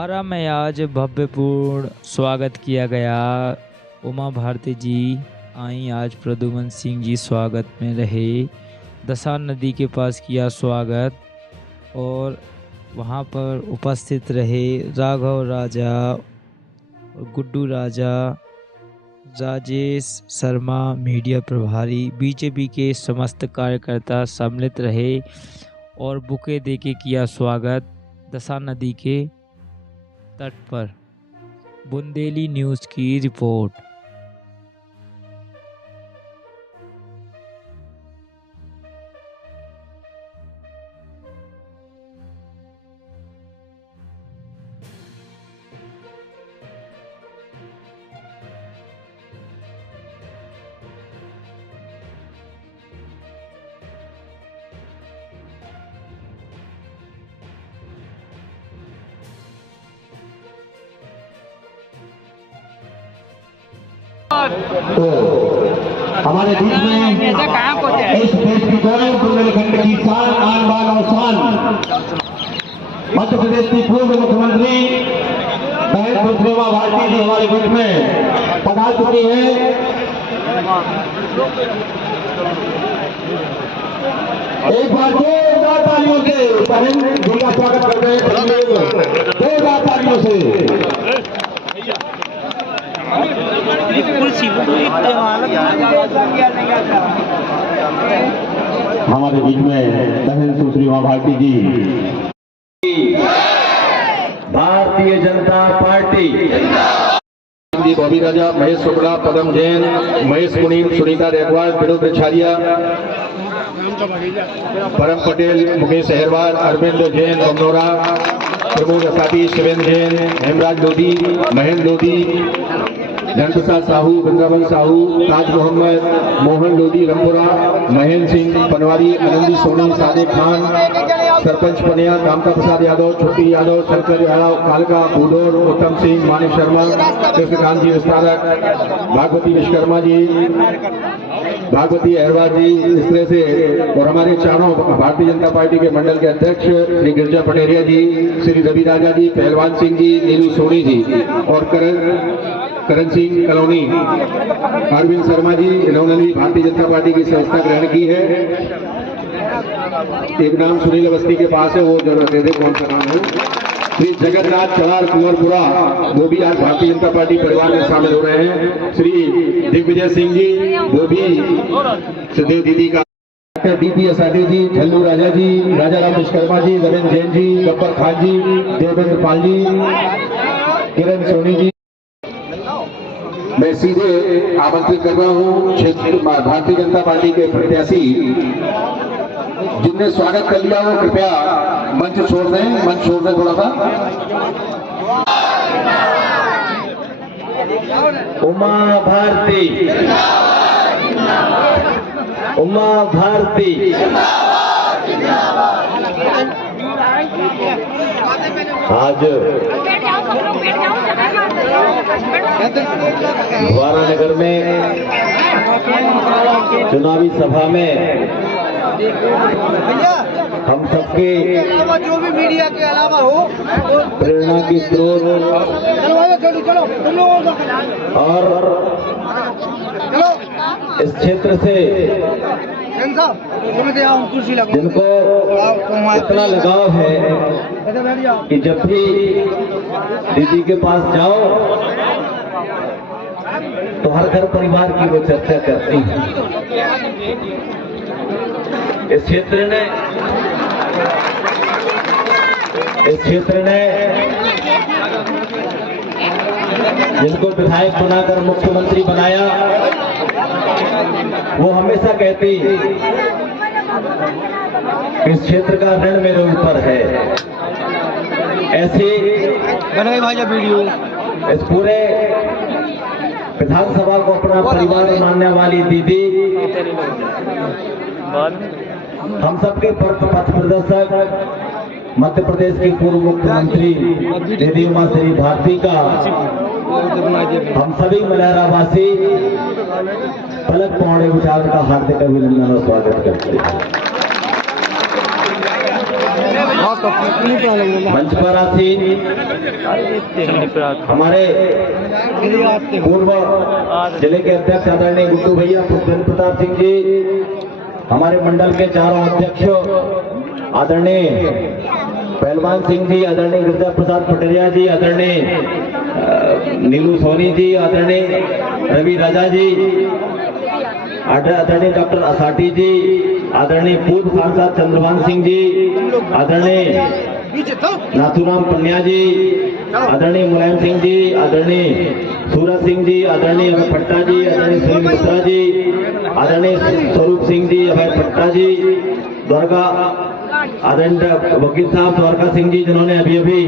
बारह में आज भव्यपूर्ण स्वागत किया गया। उमा भारती जी आई, आज प्रद्युमन सिंह जी स्वागत में रहे। दशा नदी के पास किया स्वागत और वहाँ पर उपस्थित रहे राघव राजा, गुड्डू राजा, राजेश शर्मा मीडिया प्रभारी, बीजेपी के समस्त कार्यकर्ता सम्मिलित रहे और बुके देके किया स्वागत दशा नदी के तट पर। बुंदेली न्यूज़ की रिपोर्ट। तो हमारे बीच में इस देश की गौरव बुंदेलखंड की शान, आन बान और शान मध्य प्रदेश की पूर्व मुख्यमंत्री बहन सुषमा भारती जी हमारे बीच में पधार चुकी है। एक बार जोरदार तालियों से बहन जी का स्वागत करते हैं, जोरदार तालियों से। हमारे बीच में बहन सुश्री भारती जी। भारतीय जनता पार्टी बॉबी राजा, महेश शुक्ला, पदम जैन, महेश मुनीम, सुनीता रेखवाल, विनोद रिछारिया, परम पटेल, मुकेश अहरवाल, अरविंद जैन, बमनोरा, प्रमोद असादी, शिवेंद्र जैन, हेमराज लोधी, महेंद्र लोधी, धनप्रसाद साहू, वृंदावन साहू, ताज मोहम्मद, मोहन लोधी, रमपुरा, महेंद्र सिंह पनवारी, आनंदी सोनी, सादे खान, सरपंच पनिया, कामता प्रसाद यादव, छोटी यादव, शंकर यादव, कालका, बूडोर, उत्तम सिंह, मानिक शर्मा, कृष्णकांत जी विस्तारक, भागवती विश्वकर्मा जी, भागवती अहरवाल जी, इस तरह से। और हमारे चारों भारतीय जनता पार्टी के मंडल के अध्यक्ष श्री गिरजा पटेरिया जी, श्री रवि राजा जी, पहलवान सिंह जी, नीलू सोनी जी और करण सिंह कलोनी, अरविंद शर्मा जी, इन्होंने भी भारतीय जनता पार्टी की संस्था ग्रहण की है। एक नाम सुनील अवस्थी के पास है, वो जरूर दे दे कौन सा नाम है। श्री जगन्नाथ चढ़ार कुंवरपुरा, वो भी आज भारतीय जनता पार्टी परिवार में शामिल हो रहे हैं। श्री दिग्विजय सिंह जी, वो भी सुदेव दीदी का, डीपी असादी जी, झल्लू राजा जी, राजा राम विश्वकर्मा जी, रविंद्र जैन जी, गब्बर खान जी, देवेंद्र पाल जी, किरण सोनी जी। मैं सीधे आमंत्रित कर रहा हूँ क्षेत्र भारतीय जनता पार्टी के प्रत्याशी जिनने स्वागत कर लिया हो कृपया मंच छोड़ दें, मंच छोड़ दें थोड़ा सा। उमा भारती, उमा भारती। आज द्वारा नगर में चुनावी सभा में हम सबके जो भी मीडिया के अलावा हो प्रेरणा की स्रोत और इस क्षेत्र से जिनको इतना लगाव है कि जब भी दीदी के पास जाओ तो हर घर परिवार की वो चर्चा करती है। इस क्षेत्र ने जिनको विधायक बनाकर मुख्यमंत्री बनाया, वो हमेशा कहती इस क्षेत्र का ऋण मेरे ऊपर है। ऐसे वीडियो इस पूरे विधानसभा को अपना परिवार मानने वाली दीदी, हम सबके पथ प्रदर्शक मध्य प्रदेश की पूर्व मुख्यमंत्री दीदी उमा श्री भारती का हम सभी मलहरावासी पलक पौड़े विचार का हार्दिक अभिनंदन और स्वागत करते हैं। मंच पर आसीन हमारे पूर्व जिले के अध्यक्ष आदरणीय गुड्डू भैया पुष्पेंद्र प्रताप सिंह जी, हमारे मंडल के चारों अध्यक्ष आदरणीय पहलवान सिंह जी, आदरणीय गिरजा प्रसाद पटेरिया जी, आदरणीय नीलू सोनी जी, आदरणीय रवि राजा जी, आदरणीय डॉक्टर असाटी जी, आदरणीय पूर्व सांसद चंद्रभान सिंह जी, आदरणीय नाथूराम पंड्या जी, आदरणीय मुलायम सिंह जी, आदरणीय सूरज सिंह जी, आदरणीय अभय पट्टा जी, आदरणीय सुनील मिश्रा जी, आदरणीय स्वरूप सिंह जी, अभय पट्टा जी, द्वारका आदरणीय वकील साहब द्वारका सिंह जी, जिन्होंने अभी अभी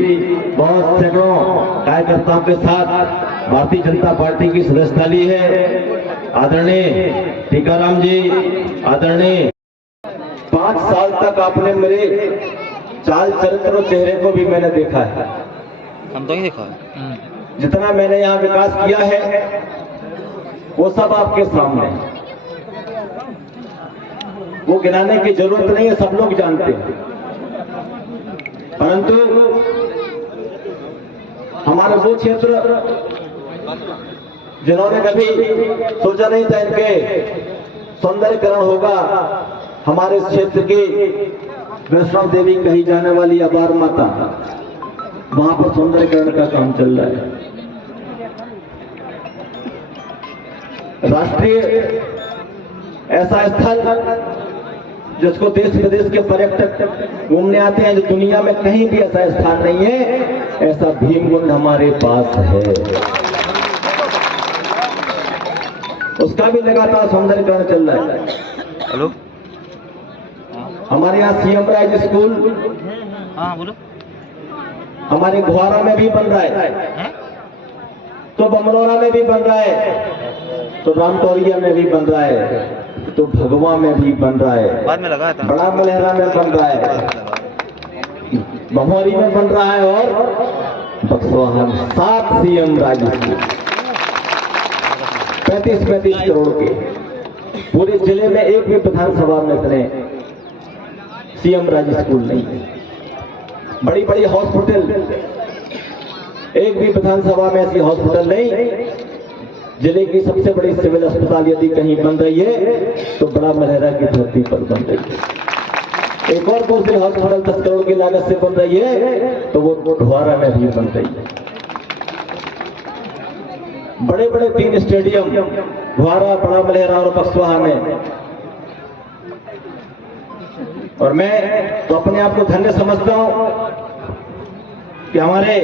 बहुत सैकड़ों कार्यकर्ताओं के साथ भारतीय जनता पार्टी की सदस्यता ली है, आदरणीय टीकाराम जी, आदरणीय 5 साल तक आपने मेरे चाल चरित्र और चेहरे को भी मैंने देखा है, हम तो ही देखा है। जितना मैंने यहाँ विकास किया है वो सब आपके सामने है, वो गिनाने की जरूरत नहीं है, सब लोग जानते हैं। परंतु हमारा वो क्षेत्र जिन्होंने कभी सोचा नहीं था इनके सौंदर्यकरण होगा, हमारे इस क्षेत्र की वैष्णव देवी कही जाने वाली अपार माता, वहां पर सौंदर्यकरण का काम चल रहा है। राष्ट्रीय ऐसा स्थल जिसको देश विदेश के पर्यटक घूमने आते हैं, जो दुनिया में कहीं भी ऐसा स्थान नहीं है, ऐसा भीमकुंड हमारे पास है। उसका भी लगातार सौंदर्यकरण चल रहा है। हेलो, हमारे यहाँ सीएम राज स्कूल, हाँ बोलो, हमारे गुहारा में भी बन रहा है, तो बमरौरा में भी बन रहा है, तो रामटौरिया में भी बन रहा है, तो भगवा में भी बन रहा है, बाद में लगाया था, बड़ा मलहरा में बन रहा है, बमौरी में बन रहा है, और बक्सवाहा में 7 सीएम राज स्कूल 35-35 करोड़ के। पूरे जिले में एक भी विधानसभा में इतने सीएम राज स्कूल नहीं है। बड़ी बड़ी हॉस्पिटल, एक भी विधानसभा में ऐसी हॉस्पिटल नहीं। जिले की सबसे बड़ी सिविल अस्पताल यदि कहीं बन रही है तो बड़ा मलहरा की धरती पर बन रही है। एक और दूसरी हॉस्पिटल 10 करोड़ की लागत से बन रही है, तो वो ढोहारा में भी बन रही है। बड़े बड़े 3 स्टेडियम ढोहारा, बड़ा मलहरा और बक्सवाहा में। और मैं तो अपने आप को धन्य समझता हूं कि हमारे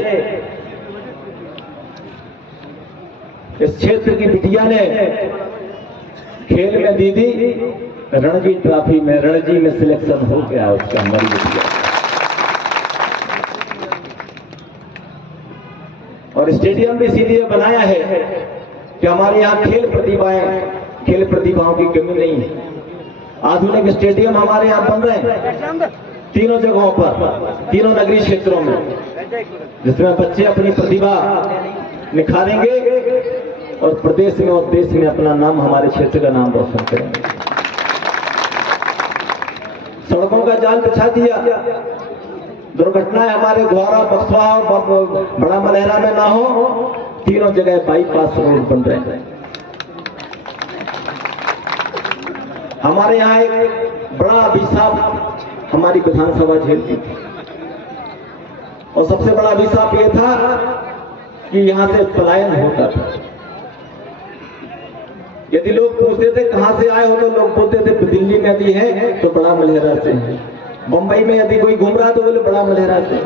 इस क्षेत्र की बिटिया ने खेल में दीदी रणजी ट्रॉफी में, रणजी में सिलेक्शन हो गया उसका, हमारी बिटिया। और स्टेडियम भी इसीलिए बनाया है कि हमारे यहाँ खेल प्रतिभाओं की कमी नहीं है। आधुनिक स्टेडियम हमारे यहाँ बन रहे हैं 3 जगहों पर, 3 नगरीय क्षेत्रों में, जिसमें बच्चे अपनी प्रतिभा निखारेंगे और प्रदेश में और देश में अपना नाम, हमारे क्षेत्र का नाम रोशन करेंगे। सड़कों का जाल बिछा दिया, दुर्घटनाएं हमारे द्वारा बक्सवाहा, बड़ा मलहरा में ना हो, 3 जगह बाईपास रोड बन रहे हैं। हमारे यहाँ एक बड़ा अभिशाप हमारी विधानसभा झेलती थी, और सबसे बड़ा अभिशाप यह था कि यहाँ से पलायन होता था। यदि लोग पूछते थे कहां से आए हो, तो लोग बोलते थे दिल्ली में भी है तो बड़ा मलहरा से है, मुंबई में यदि कोई घूम रहा तो बोले बड़ा मलहरा से।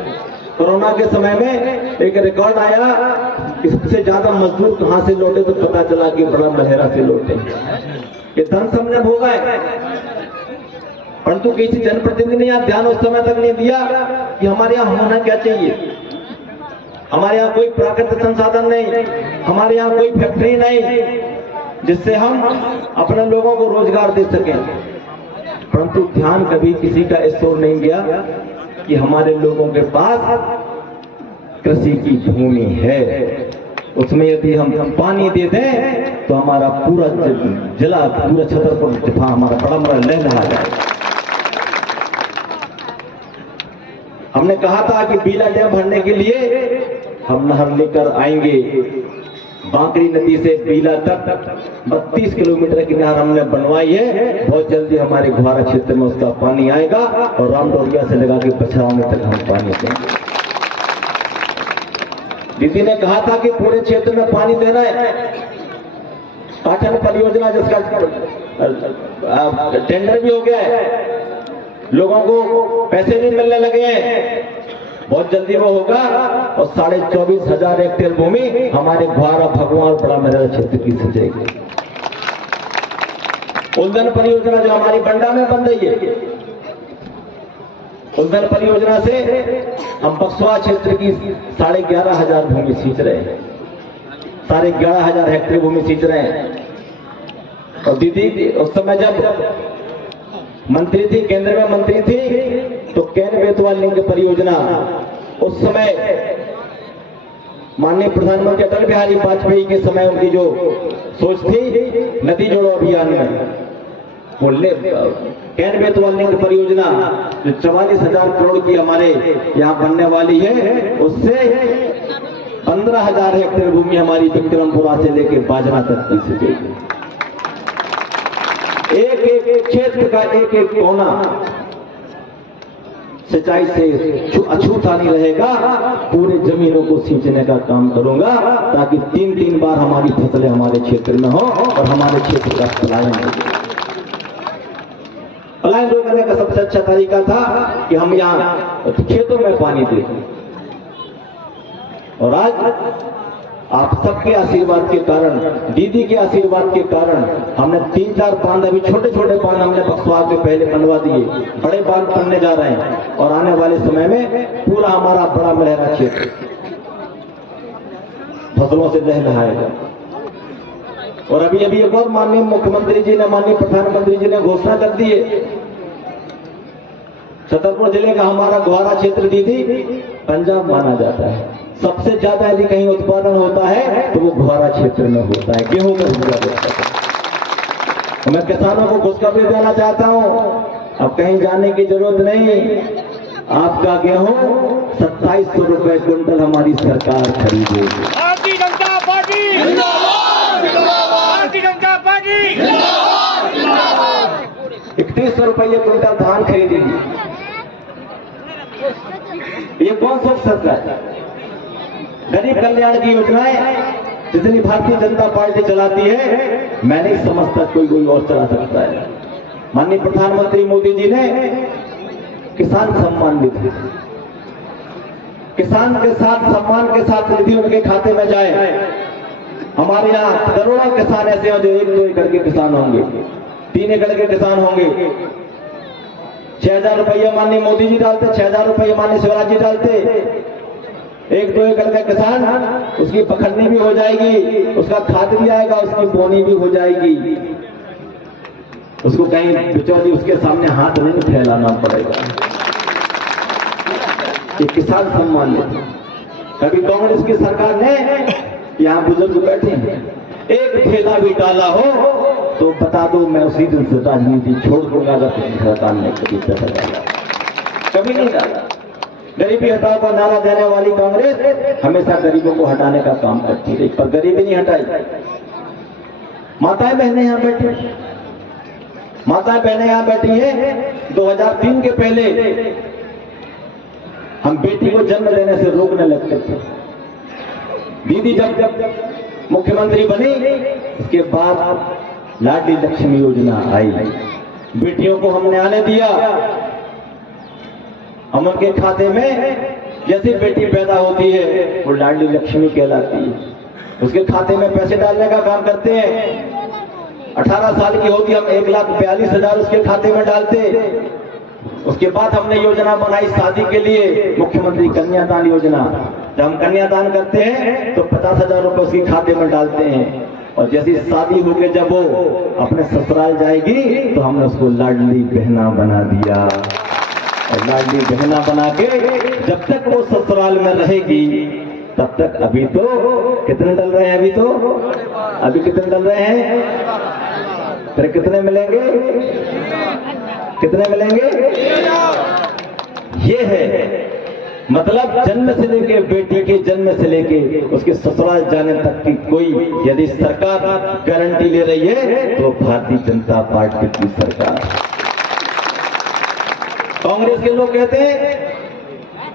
कोरोना के समय में एक रिकॉर्ड आया कि सबसे ज्यादा मजदूर कहां से लौटे, तो पता चला कि बड़ा मलहरा से लौटे। ये धन सबने भोगा है, परंतु किसी जनप्रतिनिधि ने ध्यान उस समय तक नहीं दिया कि हमारे यहाँ होना क्या चाहिए। हमारे यहाँ कोई प्राकृतिक संसाधन नहीं, हमारे यहाँ कोई फैक्ट्री नहीं जिससे हम अपने लोगों को रोजगार दे सकें। परंतु ध्यान कभी किसी का इस ओर नहीं गया कि हमारे लोगों के पास कृषि की भूमि है, उसमें यदि हम पानी दे दें तो हमारा पूरा जिला, पूरा छतरपुर हमारा बड़ा लहलहा जाए। हमने कहा था कि बीला डैम भरने के लिए हम नहर लेकर आएंगे। बांकड़ी नदी से बीला तक 32 किलोमीटर की नहर हमने बनवाई है। बहुत जल्दी हमारे घुआरा क्षेत्र में उसका पानी आएगा और रामडोरिया से लगा के पछरावने तक हम पानी देंगे। दीदी ने कहा था कि पूरे क्षेत्र में पानी देना है। पाटन परियोजना जिसका टेंडर भी हो गया है, लोगों को पैसे भी मिलने लगे हैं, बहुत जल्दी वो होगा और 24,500 हेक्टेयर भूमि हमारे घुआरा भगवान और बड़ा मेरा क्षेत्र की सजेगी। उल्दन परियोजना जो हमारी बंडा में बन रही है, उल्दन परियोजना से हम बक्सवा क्षेत्र की 11,500 भूमि सींच रहे हैं, 11,500 हेक्टेयर भूमि सींच रहे हैं। और दीदी उस समय जब मंत्री थी, केंद्र में मंत्री थी, तो कैन बेतवा लिंक परियोजना उस समय माननीय प्रधानमंत्री अटल बिहारी वाजपेयी के समय उनकी जो सोच थी नदी जोड़ो अभियान में, वो कैन बेतवा लिंक परियोजना जो 44,000 करोड़ की हमारे यहाँ बनने वाली है, उससे 15,000 हेक्टेयर भूमि हमारी विक्रमपुरा से लेकर बाजना तक की सजेगी। एक एक क्षेत्र का एक एक कोना सिंचाई से अछूता नहीं रहेगा। पूरे जमीनों को सींचने का काम करूंगा ताकि 3-3 बार हमारी फसलें हमारे क्षेत्र में हो और हमारे क्षेत्र का पलायन हो। पलायन रोकने का सबसे अच्छा तरीका था कि हम यहाँ खेतों में पानी दें। और आज आप सबके आशीर्वाद के कारण, दीदी के आशीर्वाद के कारण हमने 3-4 बांध, अभी छोटे छोटे बांध हमने बक्सवा के पहले बनवा दिए, बड़े बांध बनने जा रहे हैं और आने वाले समय में पूरा हमारा बड़ा मेहरा क्षेत्र फसलों से लहलहाएगा। और अभी अभी एक और माननीय मुख्यमंत्री जी ने, माननीय प्रधानमंत्री जी ने घोषणा कर दी है, छतरपुर जिले का हमारा घुआरा क्षेत्र दीदी पंजाब माना जाता है। सबसे ज्यादा यदि कहीं उत्पादन होता है तो वो घुआरा क्षेत्र में होता है, गेहूं का तो मैं किसानों को खुशखबरी देना चाहता हूं, अब कहीं जाने की जरूरत नहीं। आपका गेहूं 2700 रुपए क्विंटल हमारी सरकार खरीदेगी। भारतीय जनता पार्टी जिंदाबाद, भारतीय जनता पार्टी जिंदाबाद। 3100 रुपये क्विंटल धान खरीदेगी। ये कौन सा सरकार है? गरीब कल्याण की योजनाएं जितनी भारतीय जनता पार्टी चलाती है, मैं नहीं समझता कोई और चला सकता है। माननीय प्रधानमंत्री मोदी जी ने किसान सम्मान निधि, किसान के साथ सम्मान के साथ निधि उनके खाते में जाए। हमारे यहाँ करोड़ों किसान ऐसे हैं जो 1-2 एकड़ के किसान होंगे, 3 एकड़ के किसान होंगे। 6,000 रुपये माननीय मोदी जी डालते, 6,000 रुपये माननीय शिवराज जी डालते। 1-2 एकड़ का किसान, उसकी पखड़नी भी हो जाएगी, उसका खाद भी आएगा, उसकी बोनी भी हो जाएगी। उसको कहीं बिचौली उसके सामने हाथ नहीं फैलाना पड़ेगा। ये किसान सम्मान निधि कभी कांग्रेस की सरकार ने, यहाँ बुजुर्ग बैठे हैं, एक ठेला भी डाला हो तो बता दो मैं उसी दिन से राजनीति छोड़ दूंगा। अगर किसी सरकार ने कभी नहीं डाला। गरीबी हटाओ का नारा देने वाली कांग्रेस हमेशा गरीबों को हटाने का काम करती रही, पर गरीबी नहीं हटाई। माताएं बहनें यहाँ बैठी, माताएं बहनें यहाँ बैठी हैं। 2003 के पहले हम बेटी को जन्म देने से रोकने लगते थे। दीदी जब मुख्यमंत्री बनी, उसके बाद लाडली लक्ष्मी योजना आई, बेटियों को हमने आने दिया। हम उनके खाते में जैसी बेटी पैदा होती है वो लाडली लक्ष्मी कहलाती है, उसके खाते में पैसे डालने का काम करते हैं। 18 साल की होती हम 1,42,000 उसके खाते में डालते। उसके बाद हमने योजना बनाई शादी के लिए, मुख्यमंत्री कन्यादान योजना। जब हम कन्यादान करते हैं तो 50,000 रुपए उसके खाते में डालते हैं, और जैसी शादी होकर जब वो अपने ससुराल जाएगी तो हमने उसको लाडली बहना बना दिया। और लाडली बहना बना के जब तक वो ससुराल में रहेगी तब तक, अभी तो कितने डल रहे हैं, अभी कितने डल रहे हैं, फिर कितने मिलेंगे, कितने मिलेंगे? ये है मतलब जन्म से लेके, बेटी के जन्म से लेके उसके ससुराल जाने तक की कोई यदि सरकार गारंटी ले रही है तो भारतीय जनता पार्टी की सरकार। कांग्रेस के लोग कहते हैं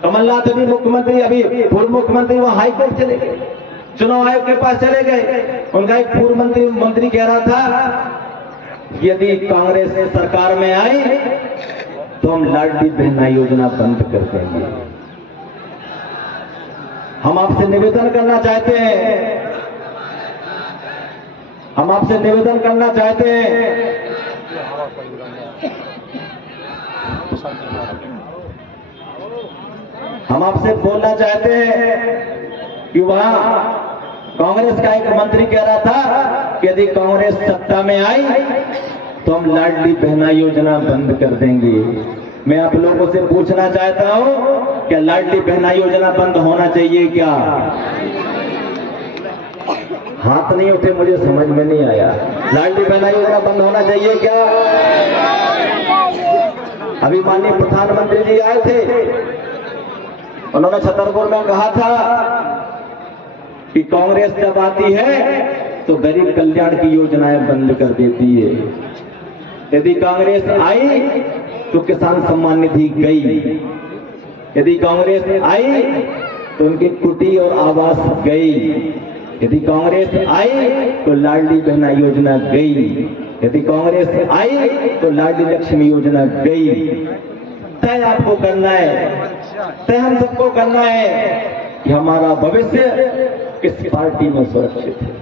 कमलनाथ अभी मुख्यमंत्री, अभी पूर्व मुख्यमंत्री वहां हाईकोर्ट चले गए, चुनाव आयोग के पास चले गए। उनका एक पूर्व मंत्री कह रहा था यदि कांग्रेस सरकार में आई तो हम लाडली बहना योजना बंद कर देंगे। हम आपसे निवेदन करना चाहते हैं, हम आपसे निवेदन करना चाहते हैं हम आपसे बोलना चाहते हैं कि वहां कांग्रेस का एक मंत्री कह रहा था कि यदि कांग्रेस सत्ता में आई तो हम लाडली बहना योजना बंद कर देंगे। मैं आप लोगों से पूछना चाहता हूं क्या लाडली बहना योजना बंद होना चाहिए क्या? हाथ नहीं उठे, मुझे समझ में नहीं आया। लाडली बहना योजना बंद होना चाहिए क्या? अभी माननीय प्रधानमंत्री जी आए थे, उन्होंने छतरपुर में कहा था कि कांग्रेस जब आती है तो गरीब कल्याण की योजनाएं बंद कर देती है। यदि कांग्रेस आई तो किसान सम्मान निधि गई, यदि कांग्रेस आई तो उनकी कुटी और आवास गई, यदि कांग्रेस आई तो लाडली बहना योजना गई, यदि कांग्रेस आई तो लाडली लक्ष्मी योजना गई। तय आपको करना है, तय हम सबको करना है कि हमारा भविष्य किस पार्टी में सुरक्षित है।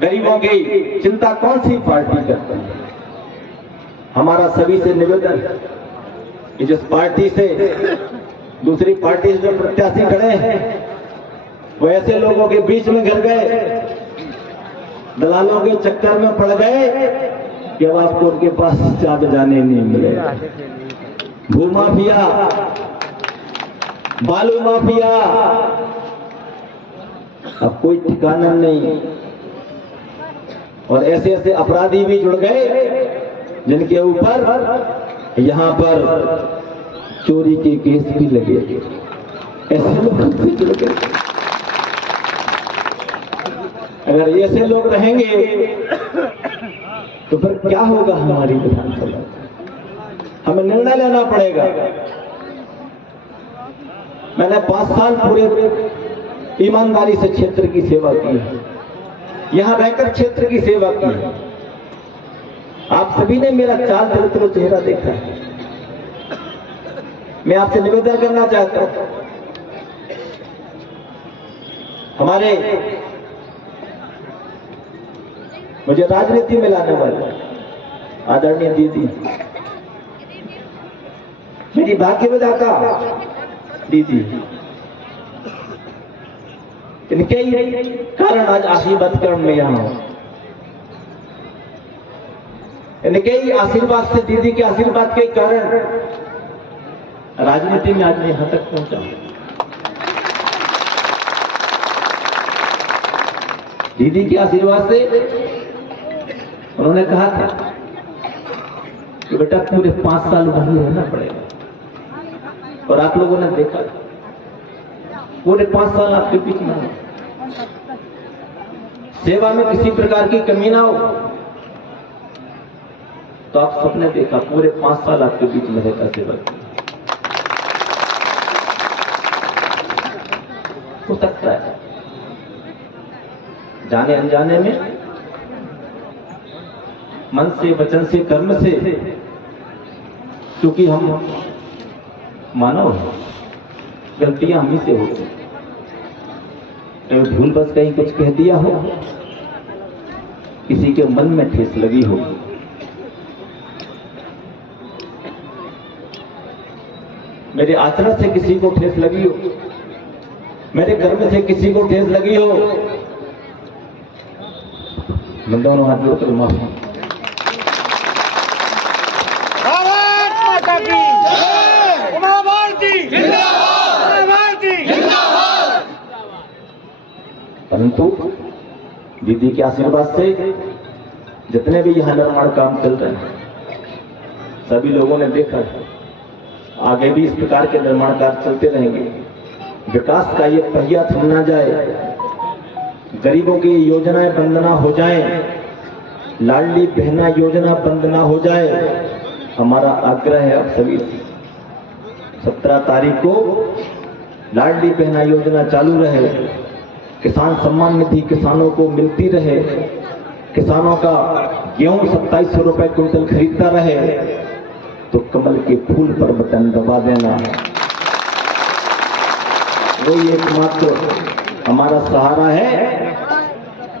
गरीबों की चिंता कौन सी पार्टी करती है? हमारा सभी से निवेदन कि जिस पार्टी से दूसरी पार्टी से जो प्रत्याशी खड़े हैं वो ऐसे लोगों के बीच में घिर गए, दलालों के चक्कर में पड़ गए कि अब आपको उनके पास चाट जाने नहीं मिलेगा। भूमाफिया, बालू माफिया, अब कोई ठिकाना नहीं। और ऐसे ऐसे अपराधी भी जुड़ गए जिनके ऊपर यहां पर चोरी के केस भी लगे, ऐसे लोग भी जुड़ गए। अगर ऐसे लोग रहेंगे तो फिर क्या होगा हमारी विधानसभा? हमें निर्णय लेना पड़ेगा। मैंने 5 साल पूरे ईमानदारी से क्षेत्र की सेवा की है, यहां रहकर क्षेत्र की सेवा की है। आप सभी ने मेरा चाल चरित्र चेहरा देखा है। मैं आपसे निवेदन करना चाहता हूं, हमारे मुझे राजनीति में लाने वाले आदरणीय दीदी, मेरी भाग्य विधाता दीदी, इनके ही कारण आज आशीर्वाद करण में यहां हूं। इनके ही आशीर्वाद से, दीदी के आशीर्वाद के कारण राजनीति में आज मैं यहां तक पहुंचा। दीदी के आशीर्वाद से उन्होंने कहा था कि बेटा पूरे 5 साल वहीं रहना पड़ेगा, और आप लोगों ने देखा पूरे 5 साल आपके बीच में सेवा में किसी प्रकार की कमी ना हो। तो आप सबने देखा पूरे 5 साल आपके बीच में रहकर सेवा की। हो सकता है जाने अनजाने में, मन से, वचन से, कर्म से, क्योंकि हम मानव हैं, गलतियां हम ही से होती, कहीं भूल बस कहीं कुछ कह दिया हो, किसी के मन में ठेस लगी हो, मेरे आचरण से किसी को ठेस लगी हो, मेरे कर्म से किसी को ठेस लगी हो, मैं दोनों हाथ जोड़कर माफी। भारत माता की जय, उमा भारती जिंदाबाद, उमा भारती जिंदाबाद। परंतु दीदी के आशीर्वाद से जितने भी यहाँ निर्माण काम चल रहे हैं, सभी लोगों ने देखा आगे भी इस प्रकार के निर्माण कार्य चलते रहेंगे। विकास का ये पहिया थम ना जाए, गरीबों की योजनाएं बंद ना हो जाएं, लाडली बहना योजना बंद ना हो जाए। हमारा आग्रह है आप सभी, 17 तारीख को लाडली बहना योजना चालू रहे, किसान सम्मान निधि किसानों को मिलती रहे, किसानों का गेहूं 2700 रुपए क्विंटल खरीदता रहे, तो कमल के फूल पर बटन दबा देना। वही एकमात्र हमारा सहारा है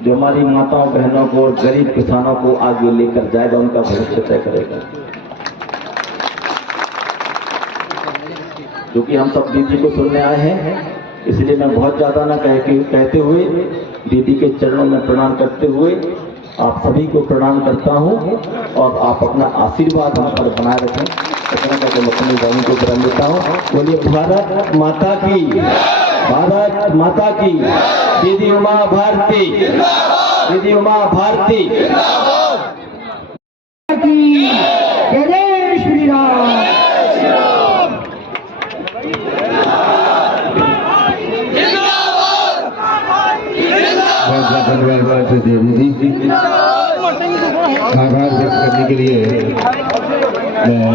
जो हमारी माताओं बहनों को और गरीब किसानों को आगे लेकर जाएगा, उनका भविष्य तय करेगा। क्योंकि हम सब दीदी को सुनने आए हैं, इसलिए मैं बहुत ज्यादा ना कहते हुए दीदी के चरणों में प्रणाम करते हुए आप सभी को प्रणाम करता हूं और आप अपना आशीर्वाद हम पर बनाए रखें, इतना करके मैं अपनी वाणी को विराम देता हूं। बोलिए भारत माता की, भारत माता की, दीदी उमा भारती, दीदी उमा भारती की जय श्री राम। धन्यवाद देवी जी, आभार व्यक्त करने के लिए मैं